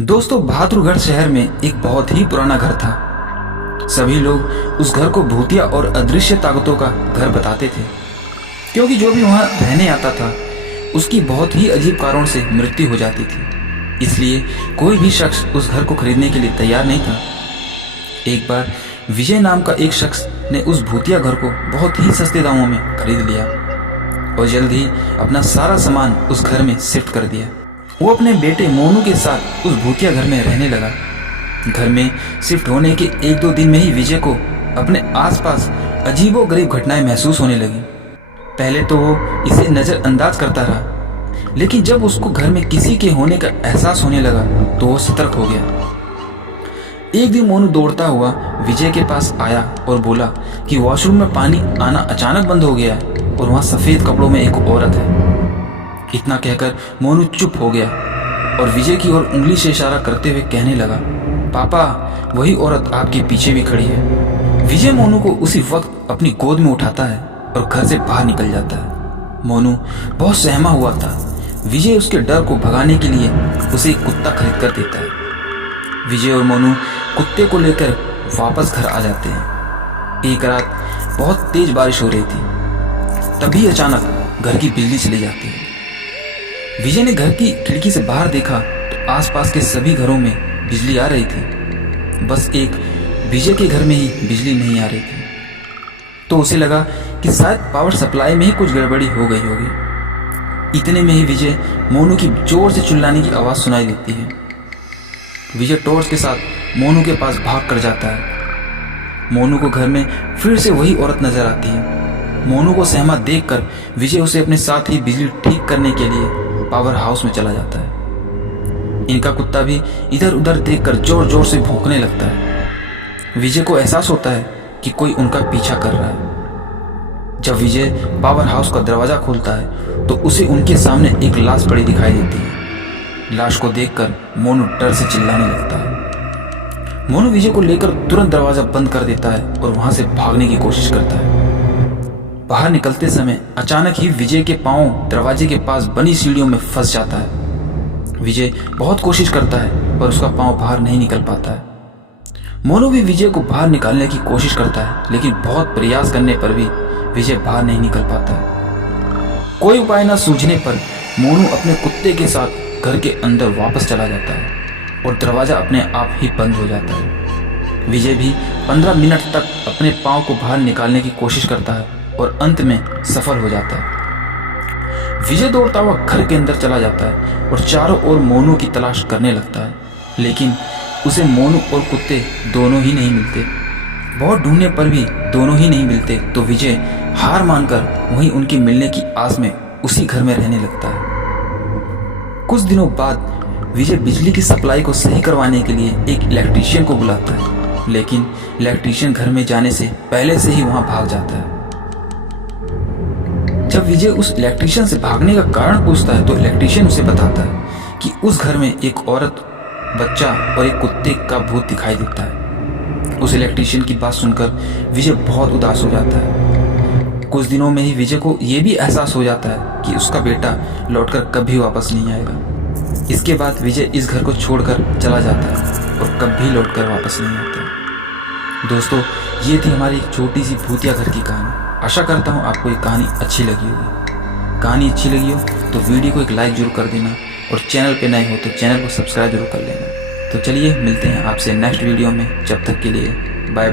दोस्तों, बहादुरगढ़ शहर में एक बहुत ही पुराना घर था। सभी लोग उस घर को भूतिया और अदृश्य ताकतों का घर बताते थे, क्योंकि जो भी वहां रहने आता था उसकी बहुत ही अजीब कारणों से मृत्यु हो जाती थी। इसलिए कोई भी शख्स उस घर को खरीदने के लिए तैयार नहीं था। एक बार विजय नाम का एक शख्स ने उस भूतिया घर को बहुत ही सस्ते दामों में खरीद लिया और जल्द ही अपना सारा सामान उस घर में शिफ्ट कर दिया। वो अपने बेटे मोनू के साथ उस भूतिया घर में रहने लगा। घर में शिफ्ट होने के एक दो दिन में ही विजय को अपने आसपास अजीबोगरीब घटनाएं महसूस होने लगी। पहले तो वो इसे नज़रअंदाज करता रहा, लेकिन जब उसको घर में किसी के होने का एहसास होने लगा तो वो सतर्क हो गया। एक दिन मोनू दौड़ता हुआ विजय के पास आया और बोला कि वॉशरूम में पानी आना अचानक बंद हो गया है और वहाँ सफ़ेद कपड़ों में एक औरत है। इतना कहकर मोनू चुप हो गया और विजय की ओर उंगली से इशारा करते हुए कहने लगा, पापा, वही औरत आपके पीछे भी खड़ी है। विजय मोनू को उसी वक्त अपनी गोद में उठाता है और घर से बाहर निकल जाता है। मोनू बहुत सहमा हुआ था। विजय उसके डर को भगाने के लिए उसे एक कुत्ता खरीद कर देता है। विजय और मोनू कुत्ते को लेकर वापस घर आ जाते हैं। एक रात बहुत तेज बारिश हो रही थी। तभी अचानक घर की बिजली चली जाती है। विजय ने घर की खिड़की से बाहर देखा तो आसपास के सभी घरों में बिजली आ रही थी, बस एक विजय के घर में ही बिजली नहीं आ रही थी। तो उसे लगा कि शायद पावर सप्लाई में ही कुछ गड़बड़ी हो गई होगी। इतने में ही विजय मोनू की जोर से चिल्लाने की आवाज़ सुनाई देती है। विजय टॉर्च के साथ मोनू के पास भाग कर जाता है। मोनू को घर में फिर से वही औरत नजर आती है। मोनू को सहमा देखकर विजय उसे अपने साथ ही बिजली ठीक करने के लिए पावर हाउस में चला जाता है। इनका कुत्ता भी इधर उधर देखकर जोर जोर से भौंकने लगता है। विजय को एहसास होता है कि कोई उनका पीछा कर रहा है। जब विजय पावर हाउस का दरवाजा खोलता है तो उसे उनके सामने एक लाश पड़ी दिखाई देती है। लाश को देखकर मोनू डर से चिल्लाने लगता है। मोनू विजय को लेकर तुरंत दरवाजा बंद कर देता है और वहां से भागने की कोशिश करता है। बाहर निकलते समय अचानक ही विजय के पांव दरवाजे के पास बनी सीढ़ियों में फंस जाता है। विजय बहुत कोशिश करता है पर उसका पांव बाहर नहीं निकल पाता है। मोनू भी विजय को बाहर निकालने की कोशिश करता है, लेकिन बहुत प्रयास करने पर भी विजय बाहर नहीं निकल पाता है। कोई उपाय न सूझने पर मोनू अपने कुत्ते के साथ घर के अंदर वापस चला जाता है और दरवाजा अपने आप ही बंद हो जाता है। विजय भी 15 मिनट तक अपने पांव को बाहर निकालने की कोशिश करता है और अंत में सफल हो जाता है। विजय दौड़ता हुआ घर के अंदर चला जाता है और चारों ओर मोनू की तलाश करने लगता है, लेकिन उसे मोनू और कुत्ते दोनों ही नहीं मिलते। बहुत ढूंढने पर भी दोनों ही नहीं मिलते तो विजय हार मानकर वहीं उनके मिलने की आस में उसी घर में रहने लगता है। कुछ दिनों बाद विजय बिजली की सप्लाई को सही करवाने के लिए एक इलेक्ट्रीशियन को बुलाता है, लेकिन इलेक्ट्रीशियन घर में जाने से पहले से ही वहां भाग जाता है। जब विजय उस इलेक्ट्रीशियन से भागने का कारण पूछता है तो इलेक्ट्रीशियन उसे बताता है कि उस घर में एक औरत, बच्चा और एक कुत्ते का भूत दिखाई देता है। उस इलेक्ट्रीशियन की बात सुनकर विजय बहुत उदास हो जाता है। कुछ दिनों में ही विजय को यह भी एहसास हो जाता है कि उसका बेटा लौटकर कभी वापस नहीं आएगा। इसके बाद विजय इस घर को छोड़कर चला जाता है और कभी लौटकर वापस नहीं आता। दोस्तों, ये थी हमारी एक छोटी सी भूतिया घर की कहानी। आशा करता हूँ आपको ये कहानी अच्छी लगी होगी। कहानी अच्छी लगी हो तो वीडियो को एक लाइक जरूर कर देना और चैनल पे नए हो तो चैनल को सब्सक्राइब जरूर कर लेना। तो चलिए मिलते हैं आपसे नेक्स्ट वीडियो में। जब तक के लिए बाय बाय।